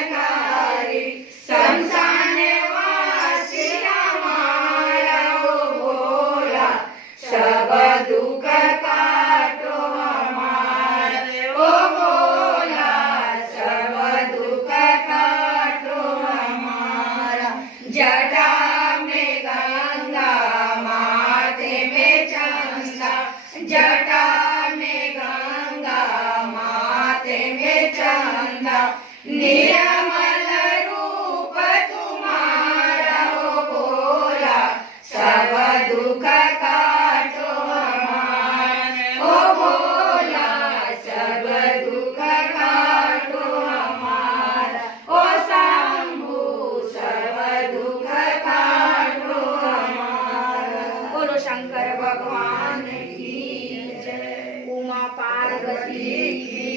मंगलकारी संसान वासी हमारा ओ भोला सब दुख काटो हमारा ओ भोला सब दुख काटो हमारा जटा में गंगा माथे में चंदा जटा में गंगा माथे में चंदा निर्मल रूप तुम्हारा ओ भोला सब दुख काटो हमारा ओ भोला सब दुख काटो हमारा ओ शंभु सब दुख काटो हमारा। बोलो शंकर भगवान की जय, उमा पार्वती की